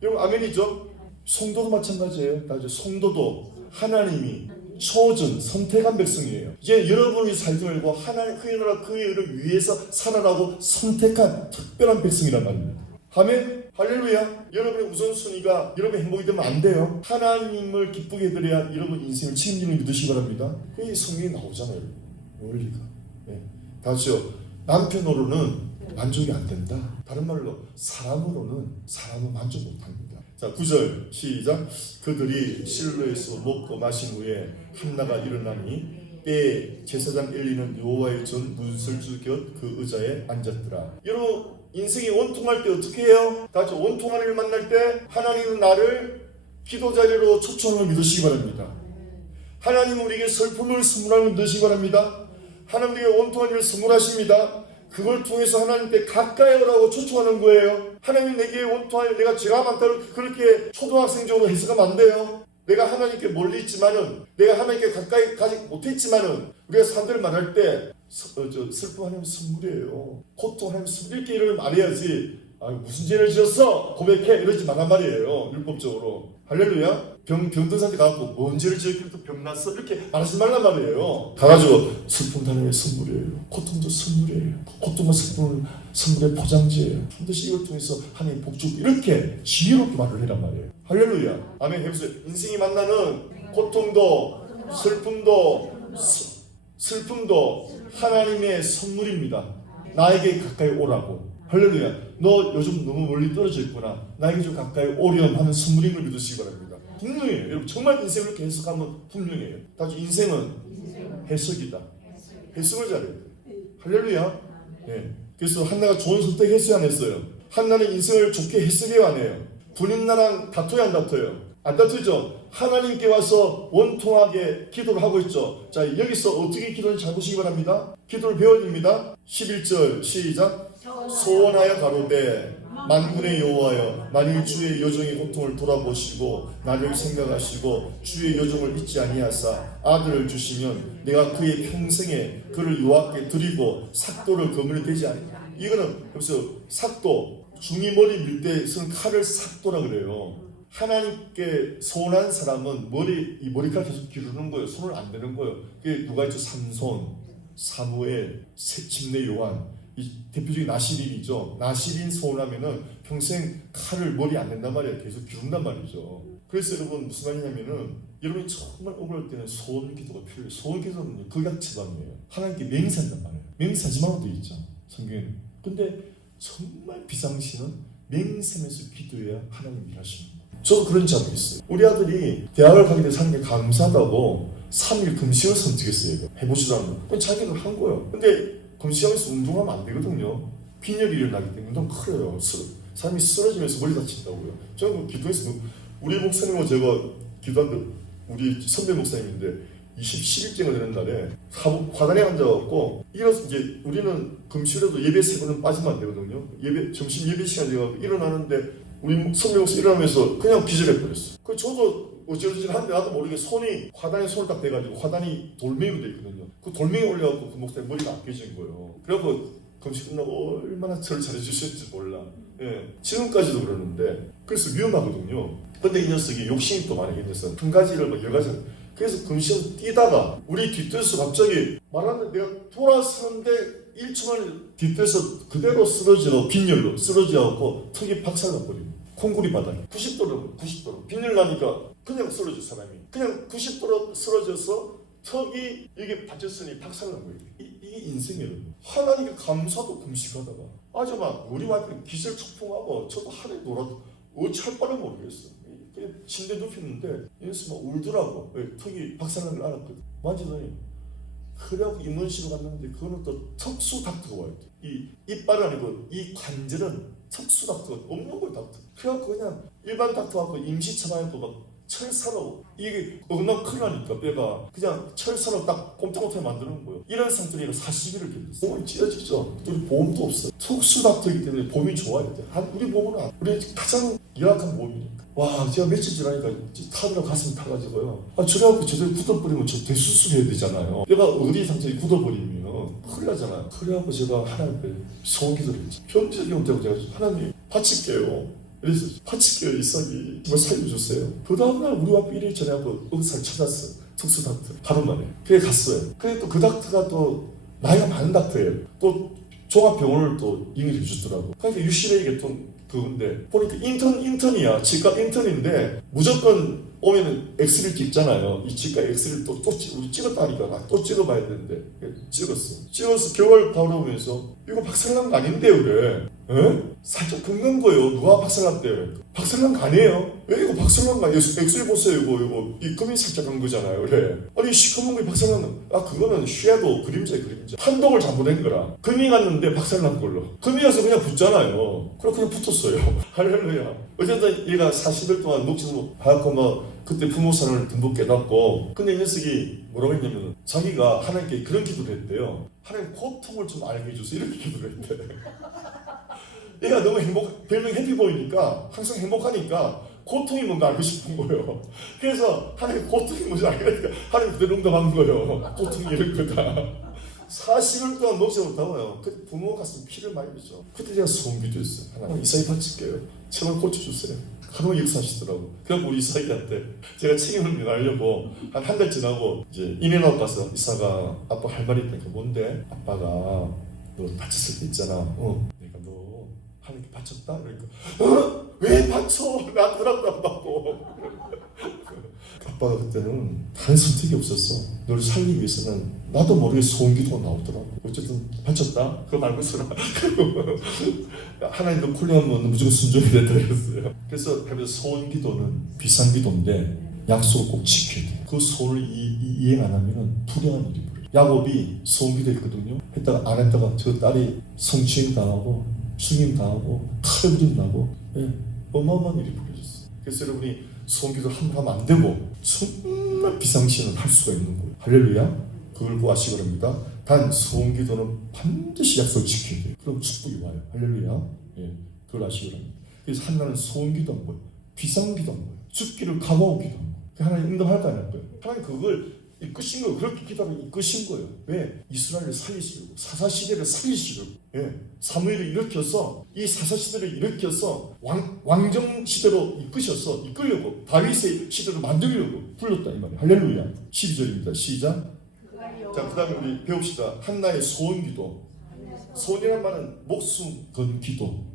여러분 아멘이죠? 성도도 마찬가지예요. 성도도 하나님이 초전 선택한 백성이에요. 이제 여러분이 살지 말고 하나님 그의 나라 그의 의를 위해서 살아라고 선택한 특별한 백성이란 말입니다. 아멘. 할렐루야. 여러분의 우선순위가 여러분의 행복이 되면 안 돼요. 하나님을 기쁘게 해드려야 여러분 인생을 책임지는 믿으시기 바랍니다. 그게 성경에 나오잖아요. 원리가. 네. 다시요. 남편으로는 만족이 안 된다. 다른 말로 사람은 만족 못합니다. 자 9절 시작. 그들이 실로에서 먹고 마신 후에 한나가 일어나니 때에 제사장 엘리는 여호와의 전 문설주 곁 그 의자에 앉았더라. 여러분 인생이 원통할 때 어떻게 해요? 다시 원통한 일을 만날 때 하나님은 나를 기도 자리로 초청하는 걸 믿으시기 바랍니다. 하나님은 우리에게 슬픔을 선물하는 걸 믿으시기 바랍니다. 하나님에게 원통한 일을 선물하십니다. 그걸 통해서 하나님께 가까이 오라고 초청하는 거예요. 하나님 내게 원통하여 내가 죄가 많다고 그렇게 초등학생적으로 해석하면 안 돼요. 내가 하나님께 멀리 있지만은 내가 하나님께 가까이 가지 못했지만은 우리가 사람들 말할 때 슬픔 하나님 선물이에요. 고통 하나님 선물 이렇게 이러면 말해야지. 무슨 죄를 지었어? 고백해 이러지 말란 말이에요. 율법적으로. 할렐루야. 병든 사람한테 가서 뭔 죄를 지었길래 또 병났어? 이렇게 말하지 말란 말이에요. 가가지고 슬픔도 하나님의 선물이에요. 고통도 선물이에요. 고통과 슬픔은 선물의 포장지예요. 반드시 이걸 통해서 하나님 복주 이렇게 지혜롭게 말을 해란 말이에요. 할렐루야. 아멘. 해보세요. 인생이 만나는 고통도 슬픔도 하나님의 선물입니다. 나에게 가까이 오라고. 할렐루야. 너 요즘 너무 멀리 떨어져 있구나. 나에게 좀 가까이 오렴 하는 선물인 걸 믿으시기 바랍니다. 분명해요. 여러분 정말 인생을 이렇게 해석하면 분명해요. 다시 인생은 해석이다. 해석을 잘해요. 할렐루야. 네. 그래서 한나가 좋은 선택했어요, 안 했어요? 한나는 인생을 좋게 해석해요, 안 해요? 본인나랑 다투요, 안 다투요? 안 다투죠? 하나님께 와서 원통하게 기도를 하고 있죠. 자, 여기서 어떻게 기도를 잘 보시기 바랍니다. 기도를 배워야 됩니다. 11절 시작. 소원하여 가로되 만군의 여호와여, 만일 주의 여종의 고통을 돌아보시고 나를 생각하시고 주의 여종을 잊지 아니하사 아들을 주시면 내가 그의 평생에 그를 여호와께 드리고 삭도를 거물이 되지 않느냐. 이거는 그래서 삭도, 중이 머리 밀 때 쓰는 칼을 삭도라 그래요. 하나님께 소원한 사람은 이 머리카락 계속 기르는 거예요. 손을 안 대는 거예요. 그게 누가 있죠? 삼손, 사무엘, 침례 요한, 이 대표적인 나시린이죠. 나시린 소원하면은 평생 칼을 머리 안 댄단 말이에요. 계속 기른단 말이죠. 그래서 여러분 무슨 말이냐면은 여러분이 정말 억울할 때는 소원 기도가 필요해요. 소원 기도는 극약치감이에요. 하나님께 맹세한단 말이에요. 맹세하지 말고 돼 있죠, 성경에는. 근데 정말 비상시는 맹세면서 기도해야 하나님 일하시는 거예요. 저도 그런 적이 있어요. 우리 아들이 대학을 가게 돼서 하는 게 감사하다고 3일 금식을 선택했어요. 해보지도 않고 자기가 한 거예요. 근데 금식하면서 운동하면 안 되거든요. 빈혈이 일어나기 때문에 운동 커요. 사람이 쓰러지면서 머리 다친다고요. 저는 기도했어요. 우리 목사님하고 제가 기도하는데 우리 선배 목사님인데 11일째가 되는 날에 화단에 앉아갖고 일어서 이제 우리는 금식이라도 예배 3번은 빠지면 안 되거든요. 점심 예배 시간 돼가지고 일어나는데 우리 선배 목사 일어나면서 그냥 기절해버렸어. 그 저도 어찌어찌한데 나도 모르게 화단에 손을 딱 대가지고 화단이 돌멩이로 돼 있거든요. 그 돌멩이 올려갖고 그 목사님 머리가 안 깨진 거예요. 그래갖고 금식 끝나고 얼마나 저를 잘해주셨을지 몰라. 예, 지금까지도 그러는데 그래서 위험하거든요. 근데 이 녀석이 욕심이 또 많이 생겼어. 한 가지를 막 10가지. 그래서 금식을 뛰다가 우리 뒷뜰에서 갑자기 말하는데 내가 돌아서는데 1초 만에 뒷뜰에서 그대로 쓰러지고 빈혈로 쓰러져갖고 턱이 박살나버리고 콩구리 바닥에 90도로 빈혈 나니까 그냥 쓰러져 사람이. 그냥 90도로 쓰러져서 턱이 이게 받쳤으니 박살난 거예요. 이게 인생이에요. 하나님께 감사도 금식하다가 아줌마 우리 와이프 기절초풍하고 저도 하루에 놀아도 어찌할 바를 모르겠어. 그냥 침대 눕혔는데 얘네서 막 울더라고. 턱이 박살난 걸 알았거든. 만지더니 그래갖고 입원실로 갔는데 그거는 또 특수 닥터가 와요. 이 이빨은 아니고 이 관절은 특수 닥터가 없는 거예요. 닥터. 그래갖고 그냥 일반 닥터하고 임시 처방해도 막 철사로 이게 어긋나면 큰일 나니까 뼈가 그냥 철사로 딱 꼼짝못하게 만드는 거예요. 이런 상태로 40일을 견뎠어요. 몸이 찢어지죠. 우리 보험도 없어요. 특수 닥터이기 때문에 보험이 좋아야 돼. 우리 보험은 우리 가장 열악한 보험이니까. 와, 제가 며칠 지나니까 타느라 가슴이 타가지고요. 저래갖고 제대로 굳어버리면 저 대수술해야 되잖아요. 내가 어디 상처에 굳어버리면 큰일 나잖아요. 그래갖고 제가 하나님께 소원기도를 했죠. 현재 경제하고 제가 하나님 바칠게요. 그래서 바칠게요. 이삭이 정말 살려주세요. 그 다음날 우리 와이프 일일 전에 하고 의사를 찾았어요. 특수 닥터. 하루 만에. 그래 갔어요. 그래 또 그 닥터가 또 나이가 많은 닥터예요. 또 종합병원을 또 인계해 주더라고. 그러니까 유시레이 계통 그건데 보니까 인턴이야. 치과 인턴인데 무조건 오면 엑스를 찍잖아요. 이 치과 엑스를 또 우리 찍었다니까 또 찍어봐야 되는데 찍어서 결과를 바로 보면서 이거 박살난 거 아닌데요 그래. 에? 살짝 긁는 거예요. 누가 박살났대? 박살난 거 아니에요? 왜 이거 박살난 거 아니에요? 엑스레이 보세요. 이거 이 금이 살짝 간 거잖아요. 그래. 아니 시커먼 거 박살난 거. 그거는 쉐도 그림자. 판독을 잘못한 거라. 금이 갔는데 박살난 걸로. 금이 가서 그냥 붙잖아요. 그냥 붙었어요. 할렐루야. 어쨌든 얘가 40일 동안 녹취도 하고 막 그때 부모사를 듬뿍 깨닫고 근데 이 녀석이 뭐라고 했냐면 자기가 하나님께 그런 기도를 했대요. 하나님 고통을 좀 알게 해주세요. 이렇게 기도를 했대. 얘가 너무 별명 해피보이니까 항상 행복하니까 고통이 뭔가 알고 싶은 거예요. 그래서 하나님 고통이 뭔지 알니까 하나님 그대로 응답한 거예요. 고통이 이럴 거다. 40일 동안 먹지 못하고요. 그때 부모 가슴 피를 많이 흘렸죠. 그때 제가 소원기도 했어요. 하나님 이삭이 바칠게요. 제발 고쳐주세요. 하루 역사하시더라고. 그래서 우리 이삭이한테 제가 책임을 알려고 한 달 지나고 이제 인앤아웃 가서 이삭아 아빠 할 말이 있다니까 뭔데? 아빠가 너 다쳤을 때 있잖아. 내가 너 하나님께 바쳤다? 그러니까 왜 바쳐? 나한테 허락도 안 받고 아빠가 그때는 다른 선택이 없었어. 너를 살리기 위해서는 나도 모르게 소원기도가 나오더라고. 어쨌든 바쳤다. 그거 말고 쓰라. 하나님도 콜링하면 무조건 순종이 된다 그랬어요. 그래서 소원기도는 비상기도인데 약속을 꼭 지켜야 돼. 그 소원을 이행 안 하면 불행한 일이 벌어요. 야곱이 소원기도 했거든요. 했다가 안 했다가 저 딸이 성추행 당하고 죽임 당하고 칼부림 나고 어마어마한 일이 벌어졌어요. 그래서 여러분이 소원기도 함부로 하면 안 되고 정말 비상신을 할 수가 있는 거예요. 할렐루야. 그걸 구하시기 바랍니다. 단 소원기도는 반드시 약속을 지켜야 돼요. 그럼 축복이 와요. 할렐루야. 그걸 아시기 바랍니다. 그래서 한나는 소원기도한 거예요. 비상기도한 거예요. 죽기를 각오하고 기도한 거예요. 하나님 응답할까 안 할까요? 하나님 그걸 이끄신 거예요. 그렇게 기도하면 이끄신 거예요. 왜? 이스라엘을 살리시려고, 사사시대를 살리시려고. 사무엘을 일으켜서 이 사사시대를 일으켜서 왕정시대로 이끌려고 다윗의 시대로 만들려고 불렀다 이 말이에요. 할렐루야. 12절입니다. 시작. 자, 그 다음에 우리 배웁시다. 한나의 소원기도. 소원이란 말은 목숨 건 기도.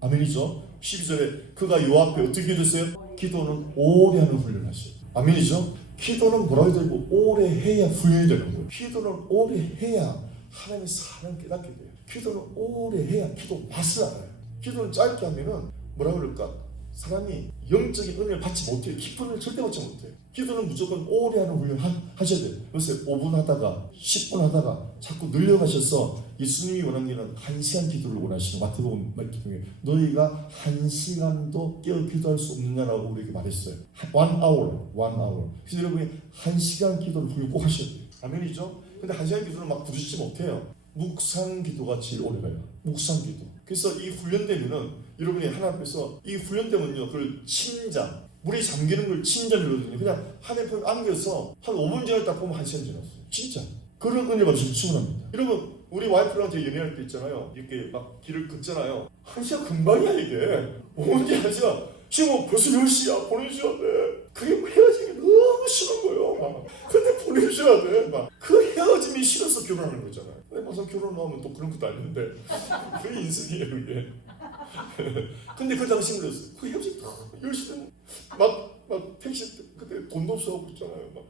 아멘이죠. 12절에 그가 요 앞에 어떻게 기도했어요? 기도는 오래 하는 훈련을 하셔요. 아멘이죠. 기도는 뭐라고 해야 되고 오래 해야 훈련이 되는 거예요. 기도는 오래 해야 하나님의 사랑을 깨닫게 돼요. 기도는 오래 해야 기도 맛을 알아요. 기도는 짧게 하면은 뭐라고 그럴까? 사람이 영적인 은혜를 받지 못해요. 깊은 은혜를 절대 받지 못해요. 기도는 무조건 오래 하는 훈련을 하셔야 돼요. 요새 5분 하다가 10분 하다가 자꾸 늘려가셔서 예수님이 원하는 1시간 기도를 원하시는 마태복음 말씀에 너희가 1시간도 깨어 기도할 수 없느냐라고 우리에게 말했어요. 1 hour. 그래서 여러분이 1시간 기도를 훈련 꼭 하셔야 돼요. 아멘이죠? 근데 1시간 기도는 막 부르시지 못해요. 묵상 기도가 제일 오래 가요. 묵상 기도. 그래서 이 훈련되면은 여러분이 하나님 앞에서 이 훈련되면요, 그걸 침잠, 물이 잠기는 걸 침잠이거든요. 그냥 하나님 앞에 안겨서 한 5분 지났다 보면 1시간 지났어요. 진짜. 그런 은혜 받으시면 충분합니다. 여러분, 우리 와이프랑 제 연애할 때 있잖아요. 이렇게 막 길을 걷잖아요. 1시간 금방이야 이게. 5분 뒤 1시간. 지금 벌써 10시야. 보내주셔야 돼. 그게 헤어지기 너무 싫은 거예요. 막. 근데 보내주셔야 돼. 막. 그 헤어짐이 싫어서 결혼하는 거잖아요. 근데 막상 결혼하면 또 그런 것도 아닌데. 그게 인생이에요, 그게. 근데 그 당시에 그랬어요. 그 헤어짐 10시는 막 택시 그때 돈도 없어갖고 있잖아요. 막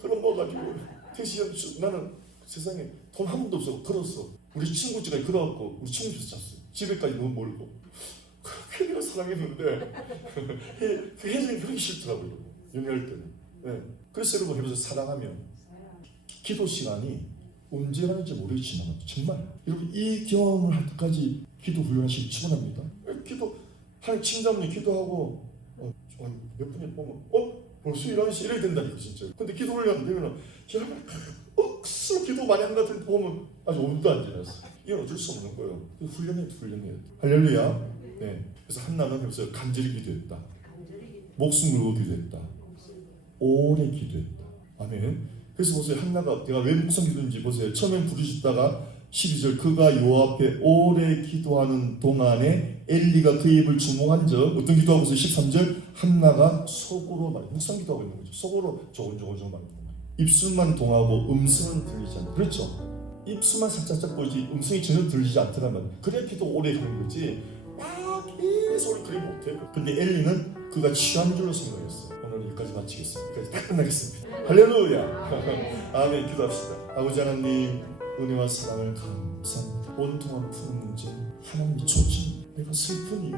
끌어모아가지고 택시 나는 세상에 돈 한 번도 없어 걸었어. 우리 친구 집까지 걸어갖고 우리 친구 집에서 잤어요. 집에까지 너무 멀고. 그렇게 내가 사랑했는데 그 헤어짐이 그렇게 싫더라고요. 연애할 때는. 네. 그래서 여러분 해보세요. 사랑하면 기도 시간이 언제 가는지 모르게 지나가죠. 정말 여러분 이 경험을 할 때까지 기도 훈련하시기 충분합니다. 기도 하나님 친자분이 기도하고 몇 분이 보면 벌써 11시 이래야 된다니까 진짜. 근데 기도 훈련 안 되면은 억수 기도 많이 한 것 같은데 보면 아직 5분도 안 지났어. 이건 어쩔 수 없는 거예요. 훈련해야 돼. 할렐루야. 네. 그래서 한나는 여기서 간절히 기도했다. 목숨 걸고 기도했다. 오래 기도했다. 아멘. 그래서 보세요. 한나가 내가 왜 묵상 기도인지 보세요. 처음엔 부르셨다가 12절 그가 요 앞에 오래 기도하는 동안에 엘리가 그 입을 주목한 적 어떤 기도하고 있어요? 13절 한나가 속으로 말해 묵상 기도하고 있는 거죠. 속으로 조곤조곤 말하는 거예요. 입술만 동하고 음성은 들리지 않는. 그렇죠. 입술만 살짝 보이지 음성이 전혀 들리지 않더라면 그래 기도 오래 하는 거지 막 계속 그리 못해요. 근데 엘리는 그가 취한 줄로 생각했어요. 오늘 여기까지 마치겠습니다. 여기까지 다 끝나겠습니다. 할렐루야. 아멘. 기도합시다. 아버지 하나님 은혜와 사랑을 감사합니다. 온통한 푸른 문제 하나님의 초점 내가 슬픈 이유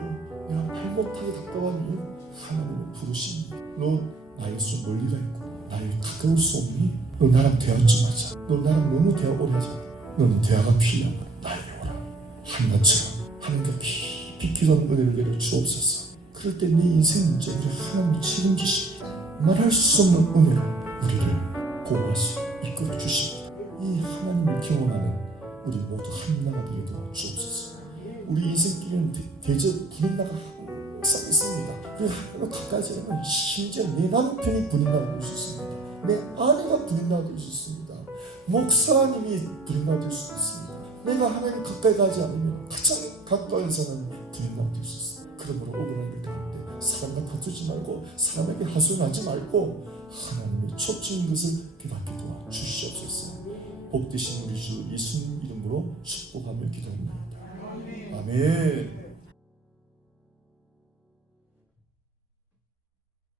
내가 말 못하게 답답한 이유 하나님을 부르십니다. 너 나에서 멀리 가 있고 나에 가까울 수 없니? 너 나랑 대화 좀 하자. 너 나랑 너무 대화 오래 하자. 너는 대화가 필요한 거야. 나에게 오라. 한나처럼 하나님과 깊이 기도하는 은혜를 내려 주옵소서. 그럴 때 네 인생 문제를 하나님이 책임지십니다. 말할 수 없는 은혜로 우리를 보호하시고 이끌어 주십니다. 이 하나님을 경험하는 우리 모두 한나가 되게 도와주옵소서. 우리 인생길에는 대적 불인나가 항상 있습니다. 우리 하나님과 가까이 지나면 심지어 내 남편이 불인나가 될 수 있습니다. 내 아내가 불인나가 될 수 있습니다. 목사님이 불인나가 될 수 있습니다. 내가 하나님 가까이 가지 않으면 가장 가까운 사람이 불인나가 될 수 있습니다. 그러므로 억울한 일 가운데 사람과 다투지 말고 사람에게 하소연하지 말고 하나님의 초점인 것을 깨닫게 도와주시옵소서. 복되신 우리 주 예수님 이름으로 축복하며 기도합니다. 아멘.